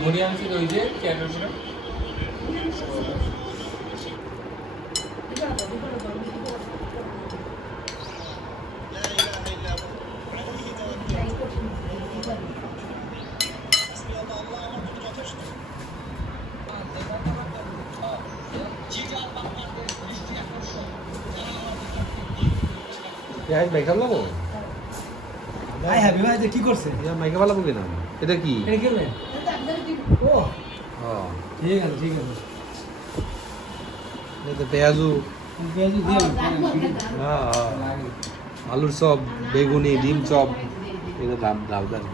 মুড়ি আনছি ওই যে চেয়ারের উপরে। মেকআপ লাবো ভাই হ্যাঁ ভাই কি করছে মেকআপ লাবো কিনা এটা কি এটা কি রে ও হ্যাঁ ঠিক আছে ঠিক আছে এটা পেঁয়াজু পেঁয়াজ দিয়ে হ্যাঁ আলুর চপ বেগুনি ডিম চপ এটা দাম দাম দাম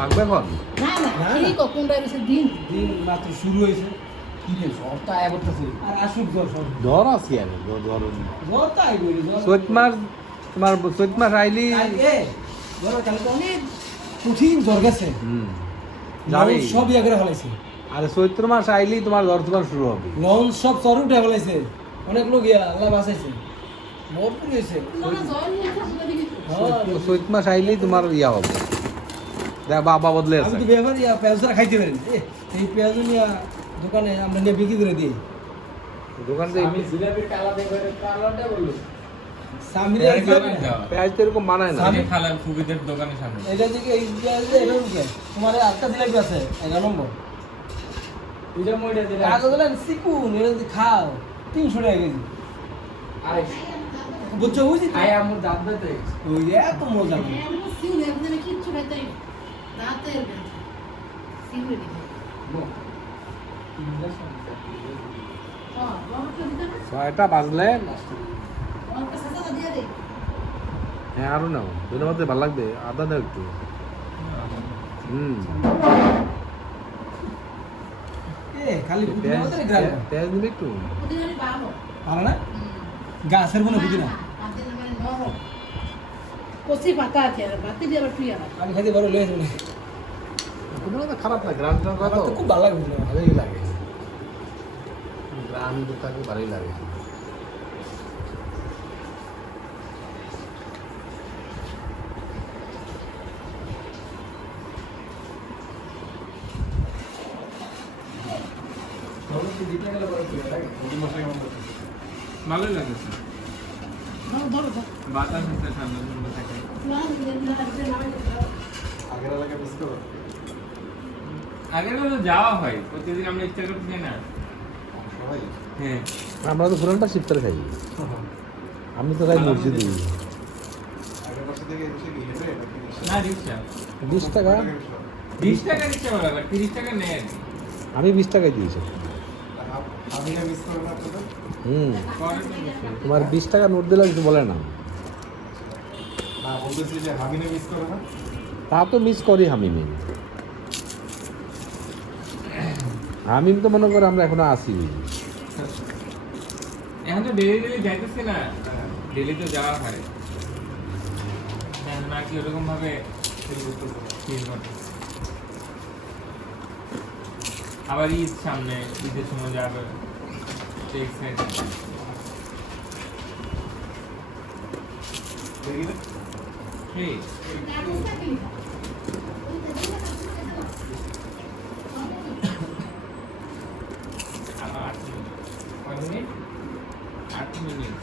মাখবে এখন দিন মাত্র শুরু হয়েছে কি রে সবটা আয় করতেছে আর আসুক জ্বর সব জ্বর আছে আর জ্বর জ্বর তো আই গই জ্বর চৈত মাস তোমার চৈত মাস আইলি এ জ্বর কাল তো অনেক কঠিন জ্বর গেছে যাবে সব ইয়া করে ফেলাইছে আর চৈত্র মাস আইলি তোমার জ্বর তোমার শুরু হবে লঞ্চ সব চর উঠে ফেলাইছে অনেক লোক ইয়া আল্লাহ বাঁচাইছে ভরপুর হয়েছে চৈত মাস আইলি তোমার ইয়া হবে দেখ বাবা বদলে আমি আছে তো ব্যাপার ইয়া পেঁয়াজ ছাড়া খাইতে পারি এই পেঁয়াজ নিয়ে দোকানে আমরা নিয়ে বিক্রি করে দিই দোকান থেকে জিলাপির কালা দেখবে কালারটা বললো সামনে পেঁয়াজ তো এরকম বানায় না আমি খালাম ফুকিদের দোকানের সামনে। এটা থেকে এই পেঁয়াজ এটা রুকে তোমার আটটা জিলাপি আছে 11 নম্বর এটা মইটা দিলে কাগজ দিলেন সিকুন এটা যদি খাও 300 টাকা কেজি আরে বুঝছো বুঝি আই আমু দাঁত দিতে ওই এত মজা ছয়টা বাজলে হ্যাঁ আরো নাও দুটোর মধ্যে ভালো লাগবে আদা দাও একটু খালি পুদিনা মতো গ্রাম পেঁয়াজ দিলে একটু ভালো না গাছের কোনো পুদিনা কচি পাতা আছে বাতি দিয়ে আবার তুই আবার আমি খাইতে বড় লয়ে যাবো পুদিনা তো খারাপ না গ্রাম ট্রাম কত তো খুব ভালো লাগে পুদিনা ভালোই লাগে গ্রাম তো তাকে ভালোই লাগে ভালোই লাগে ধরো ধরো ধরো বাতাস হচ্ছে ঠান্ডা ঠান্ডা থাকে। আগের তো যাওয়া হয় প্রতিদিন আমরা ইচ্ছা করছি না। হ্যাঁ আমরা তো পুরানটা শিফটার খাই আমি তো খাই মসজিদে না রিক্সা 20 টাকা 20 টাকা রিক্সা ভাড়া 30 টাকা নেয় আর কি। আমি 20 টাকায় দিয়েছি পরে তো বেশি। তোমার 20 টাকা নোট দিলে কিছু বলে না তা তো মিস করি হামিমে হামিম তো মনে করো আমরা এখনো আসি এখন তো ডেলি ডেলি যাইতেছে না ডেলি তো যাওয়া হয় না কি ওরকম ভাবে feel করতে। আবার ঈদ সামনে ঈদের সময় যাবে এক্সাইটেড ঠিক আবার 8 মিনিট 8 মিনিট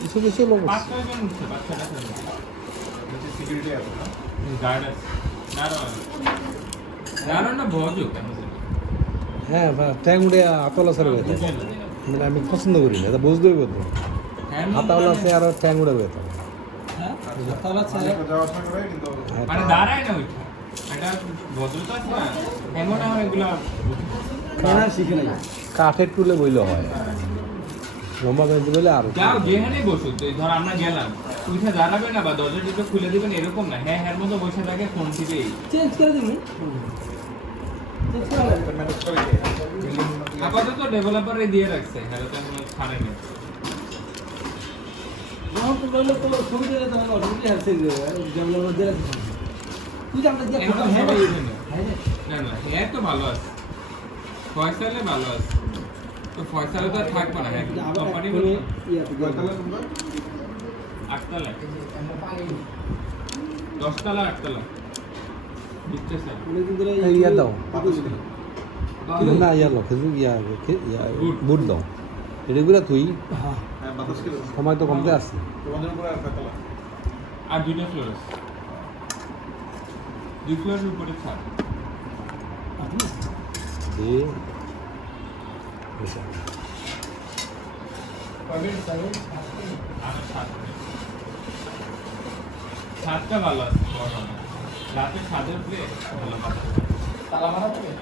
কিছু কিছু লোক 5-6 জন উঠছে 5-6টা গার্ড আছে দারুণ না ভজো কেন হ্যাঁ ট্যাং উঠে আতলা সারে মানে আমি পছন্দ করি না এটা বুঝতে হইব তো হাতাওয়ালা আছে আর ট্যাং উড়ে বেত হ্যাঁ তাহলে মানে দাঁড়ায় না ওইটা এটা ভদ্রতা আছে না এমন আমার এগুলা কেনা শিখে নাই কাঠের টুলে বইলে হয় রোমাগঞ্জ বলে আর যাও যেখানে বসো তো ধর আমরা গেলাম উঠে দাঁড়াবে না বা দরজা খুলে দিবেন এরকম না হ্যাঁ হ্যাঁ মতো বসে থাকে ফোন টিপেই চেঞ্জ করে দিবি আপাতত ডেভেলপারে দিয়ে রাখছে হ্যাঁ তো এখনো ছাড়েনি যখন তো বললো তো ছবি দিলে তো অটোমেটিক আসছে যেমন দিয়ে রাখছি তুই তো আমরা দিয়ে এখন হ্যাঁ সবাই এই জন্য। না না হ্যাঁ তো ভালো আছে ফয়সালে ভালো আছে তো ফয়সালে তো আর থাকবে না হ্যাঁ কোম্পানি 8 তলা এই যে আমরা পানি 10 তলা 8 তলা দিচ্ছে স্যার এই ইয়া দাও ভালো না ইয়া লো খেজুর ইয়া বুট। বুট দাও এটা গুলা তুই হ্যাঁ সময় তো কমতে আসছে আর 2টা ফ্লোর আছে 2 ফ্লোরের উপরে ছাদ এ আচ্ছা পাবেন পাবেন আর ছাদটা ভালো আছে বড় না। রাতে ছাদের উপরে ভালো বাতাস হয়। তালা মারা থাকে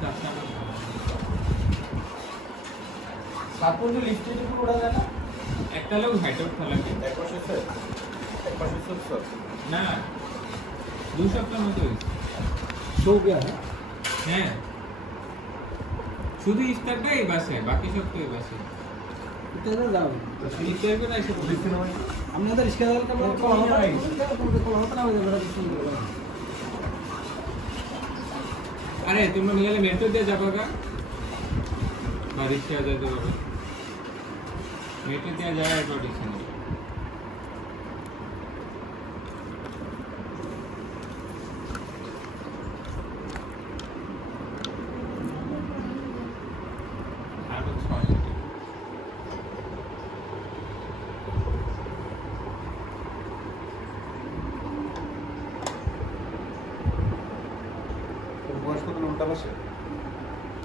ছাদটা আমার ভালো। সাত পর্যন্ত লিফটে যদি ওঠা যায় না একটা লোক হাইট আউট খেলা না 2 সপ্তাহের মতো হয়েছে শো গয়া হ্যাঁ শুধু ইফতারটা এই বাসে বাকি সব তো এই বাসে এটা যাও ইফতার করে এসে পড়েছে আপনাদের স্কেল কেমন আরে তোমরা মিলালে মেট্রো দিয়ে যাবো গা বা রিক্সা যেতে পারবে মেট্রো দিয়ে যায় একটু রিক্সা নেই আর 6 মিনিট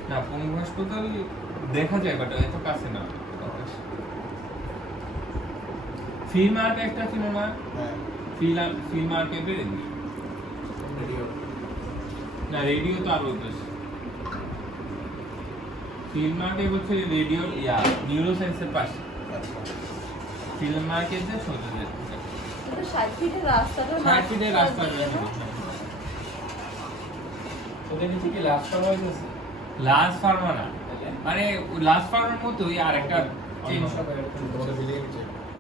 না পঙ্গু হাসপাতাল দেখা যায় বাট এত কাছে না ফি মার্ক একটা ছিল না ফি মার্কেটের না রেডিও তো আরো বেশি ফিল্ম মার্কেট হচ্ছে রেডিও ইয়া নিউরো সায়েন্সের পাশে ফিল্ম মার্কেট যে সোজা যেতে 60 ফিটের রাস্তাটা 60 ফিটের রাস্তা রয়েছে ওদের নিচে কি লাস্ট করা হয়েছে লাস্ট ফার্মা না মানে লাস্ট ফার্মার মতোই আর একটা তোমাদের বিলিয়ে নিচে